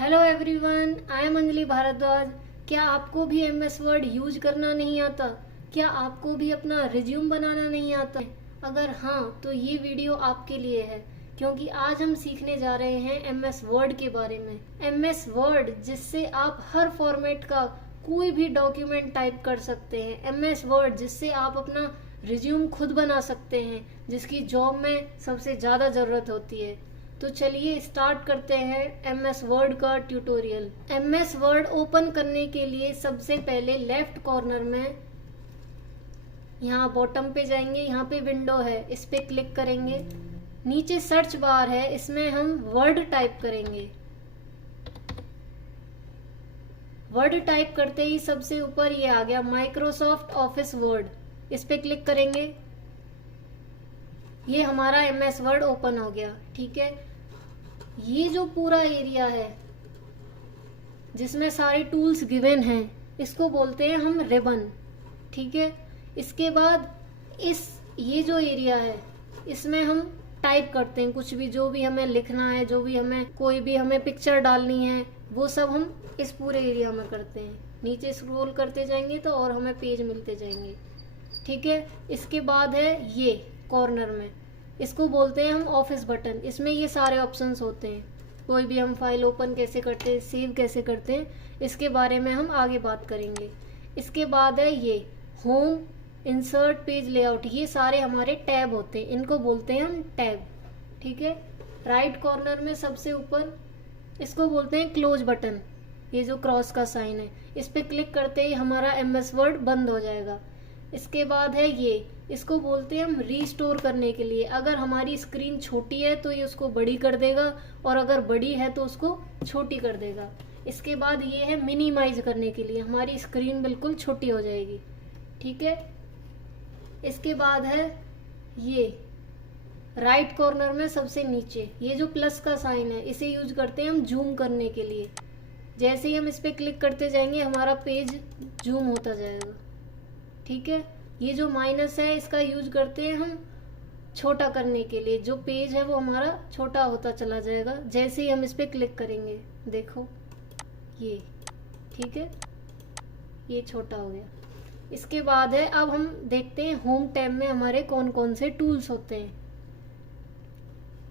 Hello everyone, I am Anjali Bhardwaj. क्या आपको भी एमएस वर्ड यूज करना नहीं आता? क्या आपको भी अपना रिज्यूम बनाना नहीं आता? अगर हाँ, तो ये वीडियो आपके लिए है, क्योंकि आज हम सीखने जा रहे हैं एमएस वर्ड के बारे में। एमएस वर्ड जिससे आप हर फॉर्मेट का कोई भी डॉक्यूमेंट टाइप कर सकते हैं। एमएस वर्ड जिससे आप अपना रिज्यूम खुद बना सकते हैं, जिसकी जॉब में सबसे ज़्यादा ज़रूरत होती है। तो चलिए स्टार्ट करते हैं एमएस वर्ड का ट्यूटोरियल। एमएस वर्ड ओपन करने के लिए सबसे पहले लेफ्ट कॉर्नर में यहाँ बॉटम पे जाएंगे, यहाँ पे विंडो है, इस पे क्लिक करेंगे। नीचे सर्च बार है, इसमें हम वर्ड टाइप करेंगे। वर्ड टाइप करते ही सबसे ऊपर ये आ गया माइक्रोसॉफ्ट ऑफिस वर्ड, इस पे क्लिक करेंगे। ये हमारा एमएस वर्ड ओपन हो गया। ठीक है, ये जो पूरा एरिया है जिसमें सारे टूल्स गिवन हैं, इसको बोलते हैं हम रिबन। ठीक है, इसके बाद ये जो एरिया है, इसमें हम टाइप करते हैं कुछ भी, जो भी हमें लिखना है, जो भी हमें कोई भी हमें पिक्चर डालनी है, वो सब हम इस पूरे एरिया में करते हैं। नीचे स्क्रॉल करते जाएंगे तो और हमें पेज मिलते जाएंगे। ठीक है, इसके बाद है ये कॉर्नर में, इसको बोलते हैं हम ऑफिस बटन। इसमें ये सारे ऑप्शंस होते हैं, कोई भी हम फाइल ओपन कैसे करते हैं, सेव कैसे करते हैं, इसके बारे में हम आगे बात करेंगे। इसके बाद है ये होम, इंसर्ट, पेज लेआउट, ये सारे हमारे टैब होते हैं, इनको बोलते हैं हम टैब। ठीक है, राइट कॉर्नर में सबसे ऊपर इसको बोलते हैं क्लोज बटन, ये जो क्रॉस का साइन है, इस पे क्लिक करते ही हमारा एमएस वर्ड बंद हो जाएगा। इसके बाद है ये, इसको बोलते हैं हम रीस्टोर करने के लिए। अगर हमारी स्क्रीन छोटी है तो ये उसको बड़ी कर देगा, और अगर बड़ी है तो उसको छोटी कर देगा। इसके बाद ये है मिनिमाइज करने के लिए, हमारी स्क्रीन बिल्कुल छोटी हो जाएगी। ठीक है, इसके बाद है ये राइट कॉर्नर में सबसे नीचे ये जो प्लस का साइन है, इसे यूज करते हैं हम जूम करने के लिए। जैसे ही हम इस पे क्लिक करते जाएंगे हमारा पेज जूम होता जाएगा। ठीक है, ये जो माइनस है इसका यूज करते हैं हम छोटा करने के लिए, जो पेज है वो हमारा छोटा होता चला जाएगा जैसे ही हम इस पे क्लिक करेंगे। देखो ये, ठीक है, ये छोटा हो गया। इसके बाद है, अब हम देखते हैं होम टैब में हमारे कौन कौन से टूल्स होते हैं।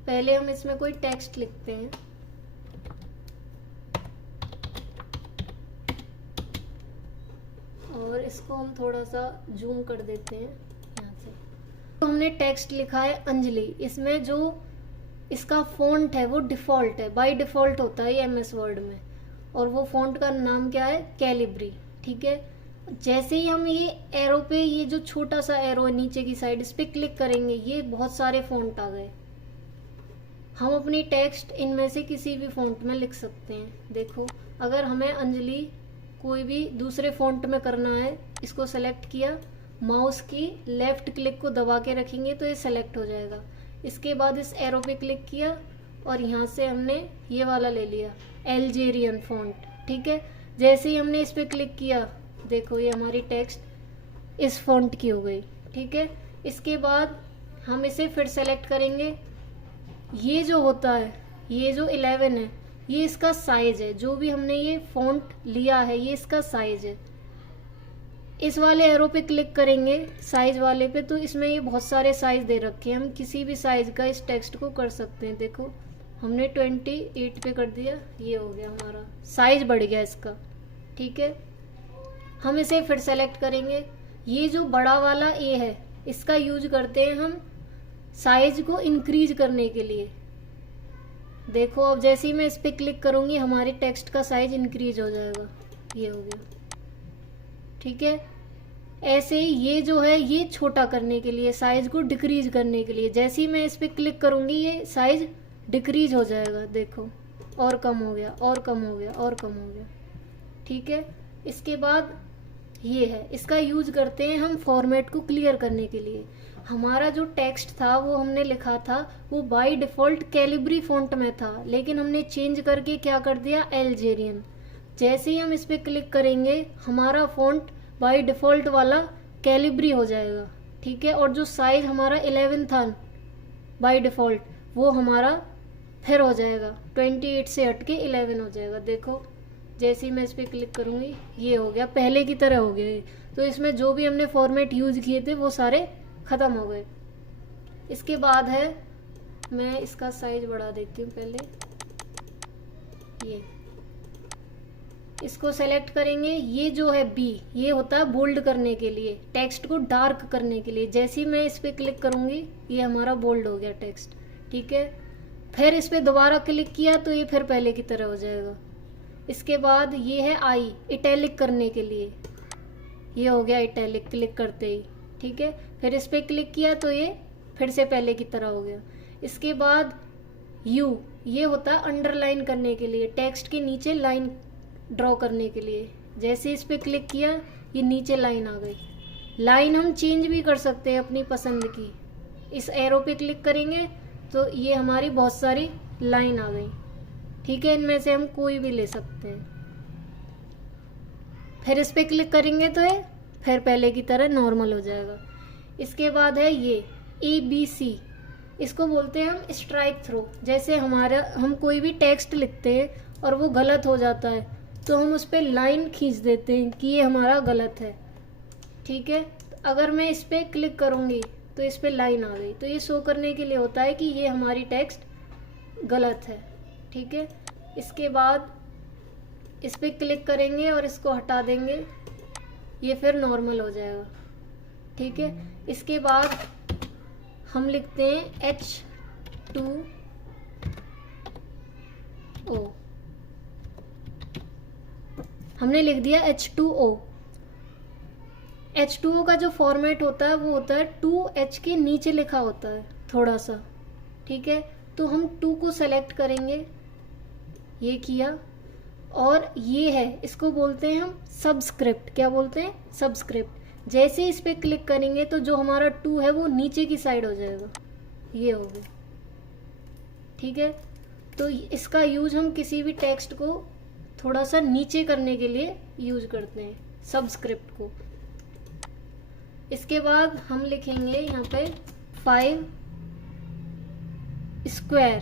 पहले हम इसमें कोई टेक्स्ट लिखते हैं, और इसको हम थोड़ा सा जूम कर देते हैं यहाँ से। तो हमने टेक्स्ट लिखा है अंजलि, इसमें जो इसका फॉन्ट है वो डिफ़ॉल्ट है, बाय डिफ़ॉल्ट होता है एमएस वर्ड में, और वो फॉन्ट का नाम क्या है, कैलिब्री। ठीक है, जैसे ही हम ये एरो पे, ये जो छोटा सा एरो है नीचे की साइड, इस पे क्लिक करेंगे, ये बहुत सारे फॉन्ट आ गए। हम अपनी टेक्स्ट इनमें से किसी भी फॉन्ट में लिख सकते हैं। देखो, अगर हमें अंजलि कोई भी दूसरे फॉन्ट में करना है, इसको सेलेक्ट किया, माउस की लेफ्ट क्लिक को दबा के रखेंगे तो ये सेलेक्ट हो जाएगा। इसके बाद इस एरो पे क्लिक किया और यहाँ से हमने ये वाला ले लिया, एल्जेरियन फॉन्ट। ठीक है, जैसे ही हमने इस पे क्लिक किया, देखो ये हमारी टेक्स्ट इस फॉन्ट की हो गई। ठीक है, इसके बाद हम इसे फिर सेलेक्ट करेंगे। ये जो होता है, ये जो 11 है, ये इसका साइज है, जो भी हमने ये फॉन्ट लिया है ये इसका साइज है। इस वाले एरो पे क्लिक करेंगे साइज वाले पे, तो इसमें ये बहुत सारे साइज दे रखे हैं, हम किसी भी साइज का इस टेक्स्ट को कर सकते हैं। देखो हमने 28 पे कर दिया, ये हो गया हमारा साइज, बढ़ गया इसका। ठीक है, हम इसे फिर सेलेक्ट करेंगे। ये जो बड़ा वाला ए है, इसका यूज करते हैं हम साइज को इंक्रीज करने के लिए। देखो, अब जैसे ही मैं इस पे क्लिक करूंगी हमारे टेक्स्ट का साइज इंक्रीज हो जाएगा, ये हो गया। ठीक है, ऐसे ही ये जो है ये छोटा करने के लिए, साइज को डिक्रीज करने के लिए, जैसे ही मैं इस पे क्लिक करूंगी ये साइज डिक्रीज हो जाएगा। देखो, और कम हो गया, और कम हो गया, और कम हो गया। ठीक है, इसके बाद ये है, इसका यूज करते हैं हम फॉर्मेट को क्लियर करने के लिए। हमारा जो टेक्स्ट था वो हमने लिखा था, वो बाय डिफ़ॉल्ट कैलिब्री फॉन्ट में था, लेकिन हमने चेंज करके क्या कर दिया, एल्जेरियन। जैसे ही हम इस पे क्लिक करेंगे हमारा फॉन्ट बाय डिफ़ॉल्ट वाला कैलिब्री हो जाएगा। ठीक है, और जो साइज हमारा 11 था बाय डिफ़ॉल्ट, वो हमारा फिर हो जाएगा 28 से हट के 11 हो जाएगा। देखो जैसे ही मैं इस पर क्लिक करूँगी ये हो गया, पहले की तरह हो गया ये। तो इसमें जो भी हमने फॉर्मेट यूज़ किए थे वो सारे ख़त्म हो गए। इसके बाद है, मैं इसका साइज बढ़ा देती हूँ पहले, ये इसको सेलेक्ट करेंगे। ये जो है बी, ये होता है बोल्ड करने के लिए, टेक्स्ट को डार्क करने के लिए। जैसे ही मैं इस पर क्लिक करूँगी ये हमारा बोल्ड हो गया टेक्स्ट, ठीक है। फिर इस पर दोबारा क्लिक किया तो ये फिर पहले की तरह हो जाएगा। इसके बाद ये है आई, इटैलिक करने के लिए, ये हो गया इटैलिक क्लिक करते ही, ठीक है। फिर इस पर क्लिक किया तो ये फिर से पहले की तरह हो गया। इसके बाद यू, ये होता है अंडरलाइन करने के लिए, टेक्स्ट के नीचे लाइन ड्रॉ करने के लिए। जैसे इस पर क्लिक किया ये नीचे लाइन आ गई। लाइन हम चेंज भी कर सकते हैं अपनी पसंद की। इस एरो पे क्लिक करेंगे तो ये हमारी बहुत सारी लाइन आ गई, ठीक है। इनमें से हम कोई भी ले सकते हैं। फिर इस पर क्लिक करेंगे तो ये फिर पहले की तरह नॉर्मल हो जाएगा। इसके बाद है ये ABC, इसको बोलते हैं हम स्ट्राइक थ्रो। जैसे हम कोई भी टेक्स्ट लिखते हैं और वो गलत हो जाता है तो हम उस पर लाइन खींच देते हैं कि ये हमारा गलत है, ठीक है। अगर मैं इस पर क्लिक करूँगी तो इस पर लाइन आ गई, तो ये शो करने के लिए होता है कि ये हमारी टेक्स्ट गलत है, ठीक है। इसके बाद इस पर क्लिक करेंगे और इसको हटा देंगे, ये फिर नॉर्मल हो जाएगा, ठीक है। इसके बाद हम लिखते हैं H2O, हमने लिख दिया H2O। H2O का जो फॉर्मेट होता है वो होता है 2H के नीचे लिखा होता है थोड़ा सा, ठीक है। तो हम 2 को सेलेक्ट करेंगे, ये किया, और ये है, इसको बोलते हैं हम सबस्क्रिप्ट। क्या बोलते हैं? सबस्क्रिप्ट। जैसे इस पर क्लिक करेंगे तो जो हमारा 2 है वो नीचे की साइड हो जाएगा, ये हो गया, ठीक है। तो इसका यूज हम किसी भी टेक्स्ट को थोड़ा सा नीचे करने के लिए यूज करते हैं, सबस्क्रिप्ट को। इसके बाद हम लिखेंगे यहाँ पे 5 स्क्वायर।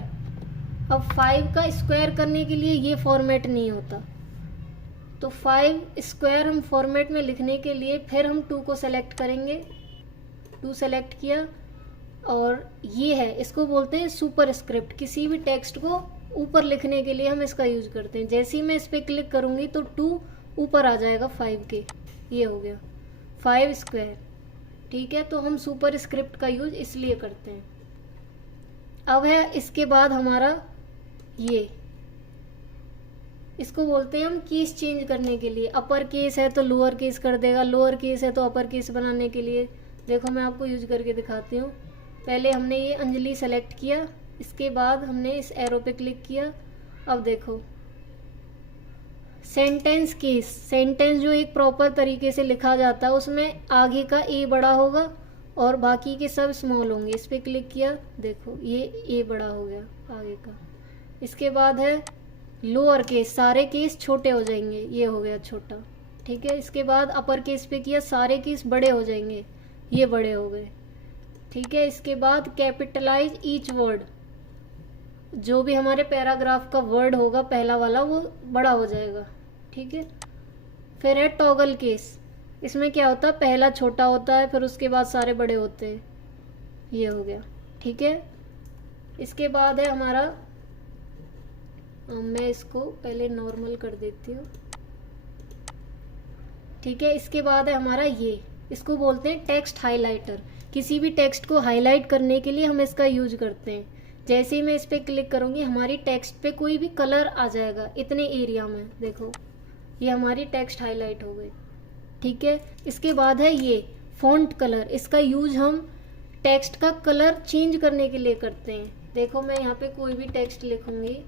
अब 5 का स्क्वायर करने के लिए ये फॉर्मेट नहीं होता, तो 5 स्क्वायर हम फॉर्मेट में लिखने के लिए फिर हम 2 को सेलेक्ट करेंगे। 2 सेलेक्ट किया, और ये है, इसको बोलते हैं सुपर स्क्रिप्ट। किसी भी टेक्स्ट को ऊपर लिखने के लिए हम इसका यूज करते हैं। जैसे ही मैं इस पर क्लिक करूँगी तो 2 ऊपर आ जाएगा 5 के, ये हो गया 5 स्क्वायर, ठीक है। तो हम सुपर स्क्रिप्ट का यूज इसलिए करते हैं। अब है इसके बाद हमारा ये, इसको बोलते हैं हम कीज चेंज करने के लिए। अपर केस है तो लोअर केस कर देगा, लोअर केस है तो अपर केस बनाने के लिए। देखो मैं आपको यूज करके दिखाती हूँ। पहले हमने ये अंजलि सेलेक्ट किया, इसके बाद हमने इस एरो पे क्लिक किया। अब देखो सेंटेंस केस, सेंटेंस जो एक प्रॉपर तरीके से लिखा जाता है उसमें आगे का ए बड़ा होगा और बाकी के सब स्मॉल होंगे। इस पर क्लिक किया, देखो ये ए बड़ा हो गया आगे का। इसके बाद है लोअर केस, सारे केस छोटे हो जाएंगे, ये हो गया छोटा, ठीक है। इसके बाद अपर केस पे किया, सारे केस बड़े हो जाएंगे, ये बड़े हो गए, ठीक है। इसके बाद कैपिटलाइज ईच वर्ड, जो भी हमारे पैराग्राफ का वर्ड होगा पहला वाला वो बड़ा हो जाएगा, ठीक है। फिर है टॉगल केस, इसमें क्या होता है, पहला छोटा होता है फिर उसके बाद सारे बड़े होते हैं, ये हो गया, ठीक है। इसके बाद है हमारा, मैं इसको पहले नॉर्मल कर देती हूँ, ठीक है। इसके बाद है हमारा ये, इसको बोलते हैं टेक्स्ट हाइलाइटर। किसी भी टेक्स्ट को हाईलाइट करने के लिए हम इसका यूज करते हैं। जैसे ही मैं इस पर क्लिक करूँगी हमारी टेक्स्ट पे कोई भी कलर आ जाएगा इतने एरिया में, देखो ये हमारी टेक्स्ट हाईलाइट हो गई, ठीक है। इसके बाद है ये फॉन्ट कलर, इसका यूज हम टेक्स्ट का कलर चेंज करने के लिए करते हैं। देखो मैं यहाँ पे कोई भी टेक्स्ट लिखूंगी,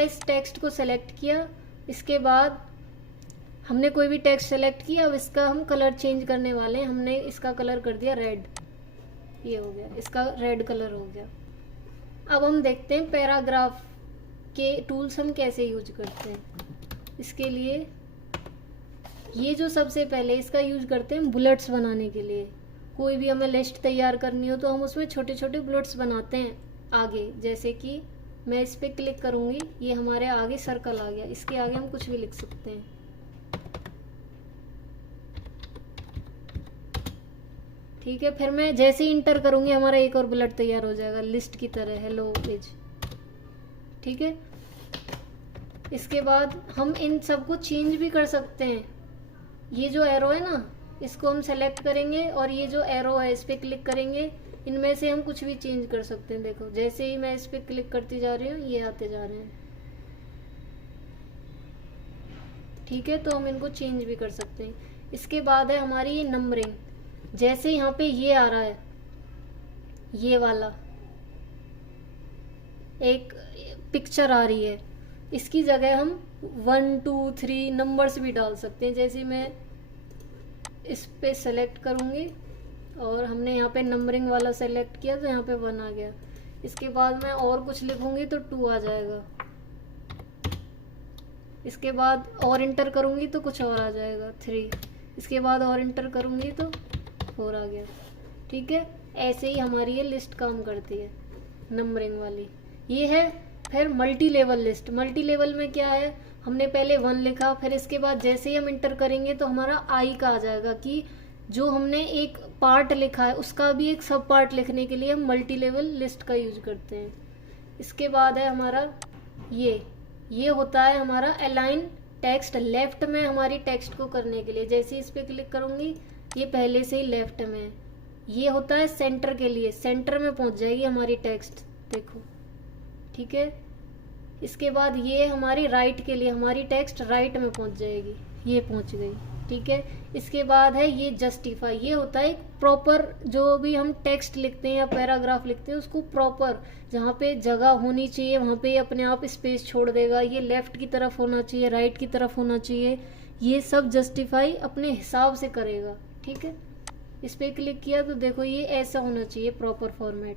इस टेक्स्ट को सेलेक्ट किया, इसके बाद हमने कोई भी टेक्स्ट सेलेक्ट किया, अब इसका हम कलर चेंज करने वाले हैं। हमने इसका कलर कर दिया रेड, ये हो गया, इसका रेड कलर हो गया। अब हम देखते हैं पैराग्राफ के टूल्स हम कैसे यूज करते हैं। इसके लिए ये जो सबसे पहले इसका यूज करते हैं बुलेट्स बनाने के लिए। कोई भी हमें लिस्ट तैयार करनी हो तो हम उसमें छोटे छोटे बुलेट्स बनाते हैं आगे। जैसे कि मैं इस पर क्लिक करूँगी, ये हमारे आगे सर्कल आ गया, इसके आगे हम कुछ भी लिख सकते हैं। ठीक है, फिर मैं जैसे ही इंटर करूँगी हमारा एक और बुलेट तैयार हो जाएगा लिस्ट की तरह, हेलो पेज। ठीक है, इसके बाद हम इन सबको चेंज भी कर सकते हैं। ये जो एरो है ना, इसको हम सेलेक्ट करेंगे और ये जो एरो है इस पर क्लिक करेंगे, इनमें से हम कुछ भी चेंज कर सकते हैं। देखो जैसे ही मैं इस पर क्लिक करती जा रही हूँ ये आते जा रहे हैं। ठीक है, तो हम इनको चेंज भी कर सकते हैं। इसके बाद है हमारी ये नंबरिंग। जैसे यहाँ पे ये आ रहा है, ये वाला एक पिक्चर आ रही है, इसकी जगह हम 1 2 3 नंबर्स भी डाल सकते हैं। जैसे मैं इस पे सेलेक्ट करूँगी और हमने यहाँ पे नंबरिंग वाला सेलेक्ट किया तो यहाँ पे 1 आ गया। इसके बाद मैं और कुछ लिखूँगी तो 2 आ जाएगा। इसके बाद और इंटर करूँगी तो कुछ और आ जाएगा 3। इसके बाद और इंटर करूँगी तो 4 आ गया। ठीक है, ऐसे ही हमारी ये लिस्ट काम करती है नंबरिंग वाली। ये है फिर multi level list. Multi level में क्या है, हमने पहले 1 लिखा, फिर इसके बाद जैसे ही हम इंटर करेंगे तो हमारा आई का आ जाएगा कि जो हमने एक पार्ट लिखा है उसका भी एक सब पार्ट लिखने के लिए हम मल्टी लेवल लिस्ट का यूज करते हैं। इसके बाद है हमारा ये होता है हमारा अलाइन टेक्स्ट। लेफ्ट में हमारी टेक्स्ट को करने के लिए जैसे ही इस पर क्लिक करूँगी ये पहले से ही लेफ्ट में है। ये होता है सेंटर के लिए, सेंटर में पहुँच जाएगी हमारी टेक्स्ट, देखो। ठीक है, इसके बाद ये हमारी राइट के लिए, हमारी टेक्स्ट राइट में पहुंच जाएगी, ये पहुंच गई। ठीक है, इसके बाद है ये जस्टिफाई। ये होता है एक प्रॉपर, जो भी हम टेक्स्ट लिखते हैं या पैराग्राफ लिखते हैं उसको प्रॉपर जहाँ पे जगह होनी चाहिए वहाँ पे अपने आप स्पेस छोड़ देगा। ये लेफ्ट की तरफ होना चाहिए, राइट की तरफ होना चाहिए, ये सब जस्टिफाई अपने हिसाब से करेगा। ठीक है, इस पर क्लिक किया तो देखो ये ऐसा होना चाहिए प्रॉपर फॉर्मेट।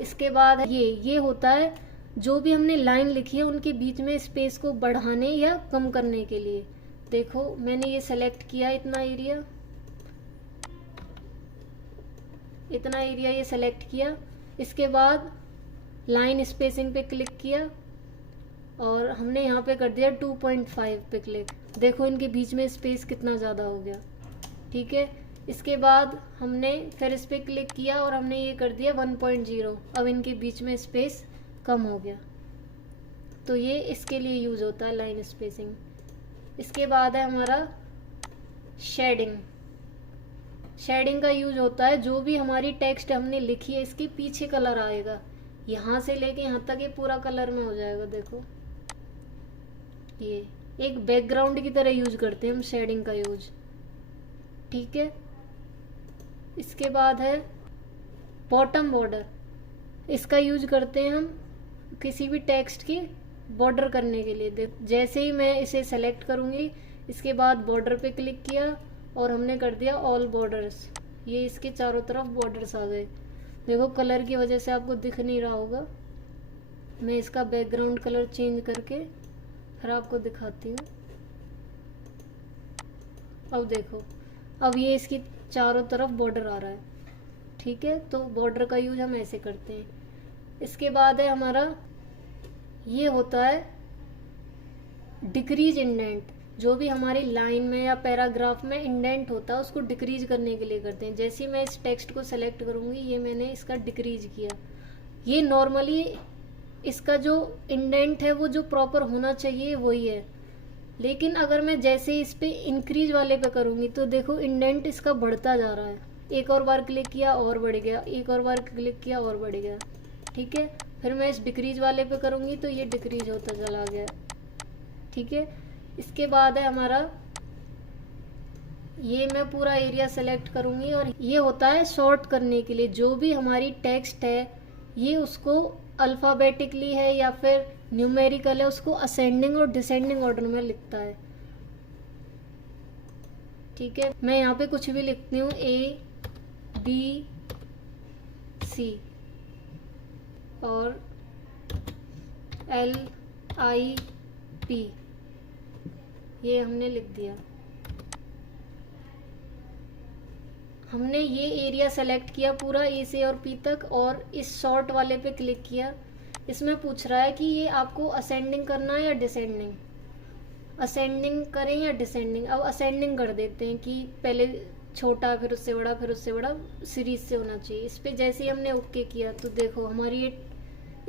इसके बाद ये होता है जो भी हमने लाइन लिखी है उनके बीच में स्पेस को बढ़ाने या कम करने के लिए। देखो मैंने ये सेलेक्ट किया, इतना एरिया ये सेलेक्ट किया। इसके बाद लाइन स्पेसिंग पे क्लिक किया और हमने यहाँ पे कर दिया 2.5 पे क्लिक। देखो इनके बीच में स्पेस कितना ज़्यादा हो गया। ठीक है, इसके बाद हमने फिर इस पर क्लिक किया और हमने ये कर दिया 1.0। अब इनके बीच में स्पेस कम हो गया, तो ये इसके लिए यूज होता है लाइन स्पेसिंग। इसके बाद है हमारा शेडिंग। शेडिंग का यूज होता है जो भी हमारी टेक्स्ट हमने लिखी है इसके पीछे कलर आएगा, यहाँ से लेके यहाँ तक ये पूरा कलर में हो जाएगा। देखो ये एक बैकग्राउंड की तरह यूज करते हैं हम शेडिंग का यूज। ठीक है, इसके बाद है बॉटम बॉर्डर। इसका यूज करते हैं हम किसी भी टेक्स्ट की बॉर्डर करने के लिए। जैसे ही मैं इसे सेलेक्ट करूँगी इसके बाद बॉर्डर पे क्लिक किया और हमने कर दिया ऑल बॉर्डर्स। ये इसके चारों तरफ बॉर्डर्स आ गए। देखो कलर की वजह से आपको दिख नहीं रहा होगा, मैं इसका बैकग्राउंड कलर चेंज करके फिर आपको दिखाती हूँ। अब देखो, अब ये इसकी चारों तरफ बॉर्डर आ रहा है। ठीक है, तो बॉर्डर का यूज हम ऐसे करते हैं। इसके बाद है हमारा ये होता है डिक्रीज इंडेंट। जो भी हमारी लाइन में या पैराग्राफ में इंडेंट होता है उसको डिक्रीज करने के लिए करते हैं। जैसे ही मैं इस टेक्स्ट को सेलेक्ट करूँगी ये मैंने इसका डिक्रीज किया। ये नॉर्मली इसका जो इंडेंट है वो जो प्रॉपर होना चाहिए वही है, लेकिन अगर मैं जैसे इस पे इंक्रीज वाले पे करूँगी तो देखो इंडेंट इसका बढ़ता जा रहा है। एक और बार क्लिक किया और बढ़ गया, एक और बार क्लिक किया और बढ़ गया। ठीक है, फिर मैं इस डिक्रीज वाले पे करूँगी तो ये डिक्रीज होता चला गया। ठीक है, इसके बाद है हमारा ये मैं पूरा एरिया सेलेक्ट करूँगी और ये होता है शॉर्ट करने के लिए। जो भी हमारी टेक्स्ट है ये उसको अल्फ़ाबेटिकली है या फिर न्यूमेरिकल है उसको असेंडिंग और डिसेंडिंग ऑर्डर में लिखता है। ठीक है, मैं यहाँ पे कुछ भी लिखती हूँ ABC और LIP, ये हमने लिख दिया। हमने ये एरिया सेलेक्ट किया पूरा ए से और पी तक, और इस शॉर्ट वाले पे क्लिक किया। इसमें पूछ रहा है कि ये आपको असेंडिंग करना है या डिसेंडिंग, असेंडिंग करें या डिसेंडिंग। अब असेंडिंग कर देते हैं कि पहले छोटा फिर उससे बड़ा फिर उससे बड़ा सीरीज से होना चाहिए। इस पे जैसे ही हमने ओके किया तो देखो हमारी ये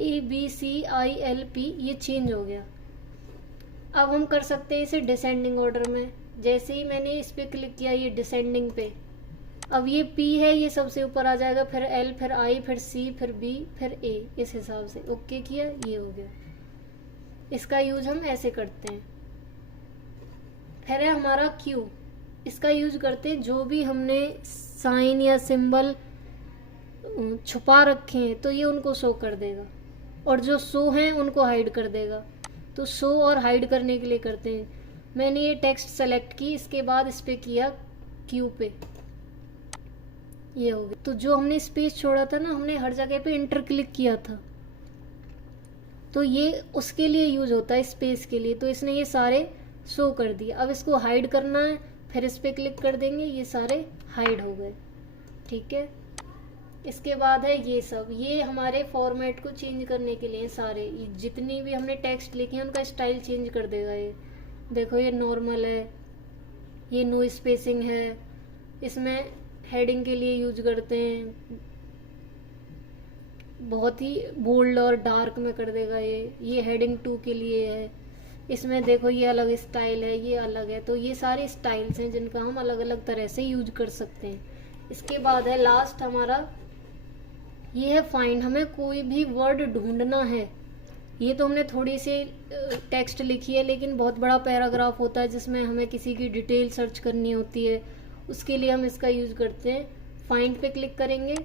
ABCILP ये चेंज हो गया। अब हम कर सकते हैं इसे डिसेंडिंग ऑर्डर में। जैसे ही मैंने इस पे क्लिक किया ये डिसेंडिंग पे, अब ये P है ये सबसे ऊपर आ जाएगा, फिर L, फिर I, फिर C, फिर B, फिर A, इस हिसाब से ओके किया, ये हो गया। इसका यूज हम ऐसे करते हैं। फिर है हमारा Q, इसका यूज करते हैं जो भी हमने साइन या सिंबल छुपा रखे हैं तो ये उनको शो कर देगा, और जो शो हैं उनको हाइड कर देगा। तो शो और हाइड करने के लिए करते हैं। मैंने ये टेक्स्ट सेलेक्ट की, इसके बाद इस पे किया Q पे, ये हो गया। तो जो हमने स्पेस छोड़ा था ना, हमने हर जगह पे इंटर क्लिक किया था, तो ये उसके लिए यूज होता है, स्पेस के लिए। तो इसने ये सारे शो कर दिए। अब इसको हाइड करना है, फिर इस पे क्लिक कर देंगे, ये सारे हाइड हो गए। ठीक है, इसके बाद है ये सब, ये हमारे फॉर्मेट को चेंज करने के लिए सारे जितनी भी हमने टेक्स्ट लिखे हैं उनका स्टाइल चेंज कर देगा ये। देखो ये नॉर्मल है, ये नो स्पेसिंग है, इसमें हेडिंग के लिए यूज करते हैं, बहुत ही बोल्ड और डार्क में कर देगा ये हेडिंग 2 के लिए है। इसमें देखो ये अलग स्टाइल है, ये अलग है। तो ये सारे स्टाइल्स हैं जिनका हम अलग अलग तरह से यूज कर सकते हैं। इसके बाद है लास्ट हमारा, ये है फाइंड। हमें कोई भी वर्ड ढूंढना है। ये तो हमने थोड़ी सी टेक्स्ट लिखी है, लेकिन बहुत बड़ा पैराग्राफ होता है जिसमें हमें किसी की डिटेल सर्च करनी होती है, उसके लिए हम इसका यूज करते हैं। फाइंड पे क्लिक करेंगे,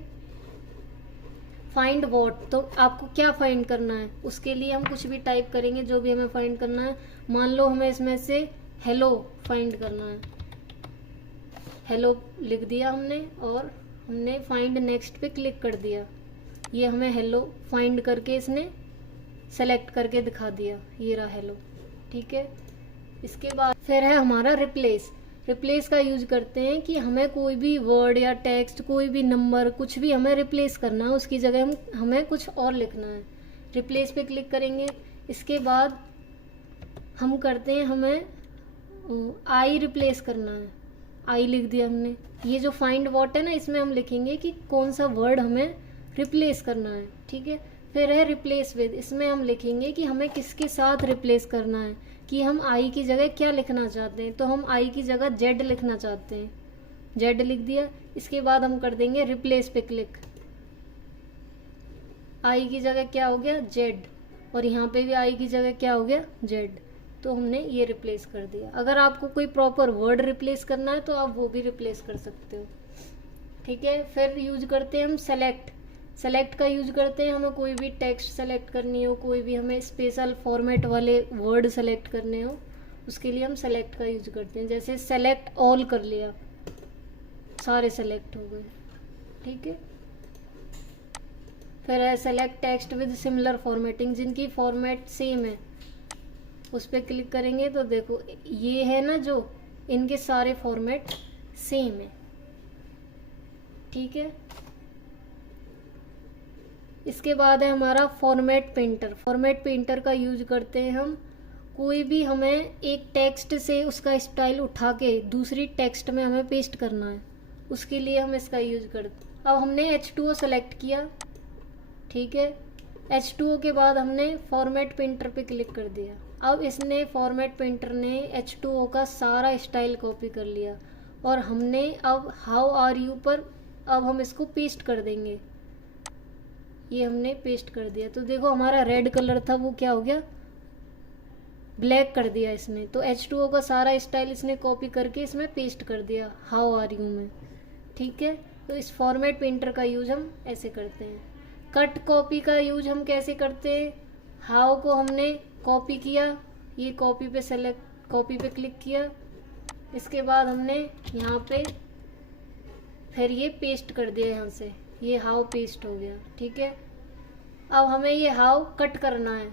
फाइंड व्हाट, तो आपको क्या फाइंड करना है उसके लिए हम कुछ भी टाइप करेंगे, जो भी हमें फाइंड करना है। मान लो हमें इसमें से हेलो फाइंड करना है, हेलो लिख दिया हमने, और हमने फाइंड नेक्स्ट पे क्लिक कर दिया। ये हमें हेलो फाइंड करके इसने सेलेक्ट करके दिखा दिया, ये रहा हेलो। ठीक है, इसके बाद फिर है हमारा रिप्लेस। रिप्लेस का यूज करते हैं कि हमें कोई भी वर्ड या टेक्स्ट, कोई भी नंबर, कुछ भी हमें रिप्लेस करना है, उसकी जगह हमें कुछ और लिखना है। रिप्लेस पे क्लिक करेंगे। इसके बाद हम करते हैं, हमें आई रिप्लेस करना है, आई लिख दिया हमने। ये जो फाइंड व्हाट है ना, इसमें हम लिखेंगे कि कौन सा वर्ड हमें रिप्लेस करना है। ठीक है, फिर है रिप्लेस विद, इसमें हम लिखेंगे कि हमें किसके साथ रिप्लेस करना है, कि हम आई की जगह क्या लिखना चाहते हैं। तो हम आई की जगह जेड लिखना चाहते हैं, जेड लिख दिया। इसके बाद हम कर देंगे रिप्लेस पे क्लिक, आई की जगह क्या हो गया जेड, और यहाँ पे भी आई की जगह क्या हो गया जेड। तो हमने ये रिप्लेस कर दिया। अगर आपको कोई प्रॉपर वर्ड रिप्लेस करना है तो आप वो भी रिप्लेस कर सकते हो। ठीक है, फिर यूज करते हैं हम सेलेक्ट। सेलेक्ट का यूज करते हैं, हमें कोई भी टेक्स्ट सेलेक्ट करनी हो, कोई भी हमें स्पेशल फॉर्मेट वाले वर्ड सेलेक्ट करने हो, उसके लिए हम सेलेक्ट का यूज करते हैं। जैसे सेलेक्ट ऑल कर लिया, सारे सेलेक्ट हो गए। ठीक है, फिर है select text with similar formatting, जिनकी फॉर्मेट सेम है, उस पर क्लिक करेंगे तो देखो ये है ना, जो इनके सारे फॉर्मेट सेम है। ठीक है, इसके बाद है हमारा फॉर्मेट पेंटर। फॉर्मेट पेंटर का यूज करते हैं हम, कोई भी हमें एक टेक्स्ट से उसका स्टाइल उठा के दूसरी टेक्स्ट में हमें पेस्ट करना है, उसके लिए हम इसका यूज करते हैं। अब हमने H2O सेलेक्ट किया। ठीक है, H2O के बाद हमने फॉर्मेट पेंटर पे क्लिक कर दिया। अब इसने फॉर्मेट पेंटर ने H2O का सारा स्टाइल कॉपी कर लिया, और हमने अब हाउ आर यू पर अब हम इसको पेस्ट कर देंगे। ये हमने पेस्ट कर दिया, तो देखो हमारा रेड कलर था वो क्या हो गया, ब्लैक कर दिया इसने। तो H2O का सारा स्टाइल इसने कॉपी करके इसमें पेस्ट कर दिया हाउ आर यू में। ठीक है, तो इस फॉर्मेट पेंटर का यूज हम ऐसे करते हैं। कट कॉपी का यूज हम कैसे करते हैं, हाउ को हमने कॉपी किया, ये कॉपी पे सेलेक्ट, कॉपी पे क्लिक किया, इसके बाद हमने यहाँ पे फिर ये पेस्ट कर दिया, यहाँ से ये हाउ पेस्ट हो गया। ठीक है, अब हमें ये हाउ कट करना है,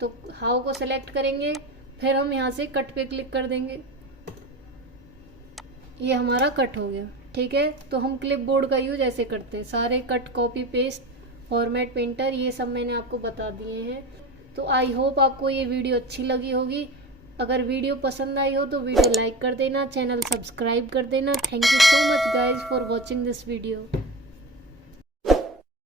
तो हाउ को सेलेक्ट करेंगे, फिर हम यहाँ से कट पे क्लिक कर देंगे, ये हमारा कट हो गया। ठीक है, तो हम क्लिपबोर्ड का यूज ऐसे करते हैं, सारे cut, copy paste, format, painter, ये सब मैंने आपको बता दिए हैं। तो आई होप आपको ये वीडियो अच्छी लगी होगी। अगर वीडियो पसंद आई हो तो वीडियो लाइक कर देना, चैनल सब्सक्राइब कर देना। Thank you so much guys for watching this video.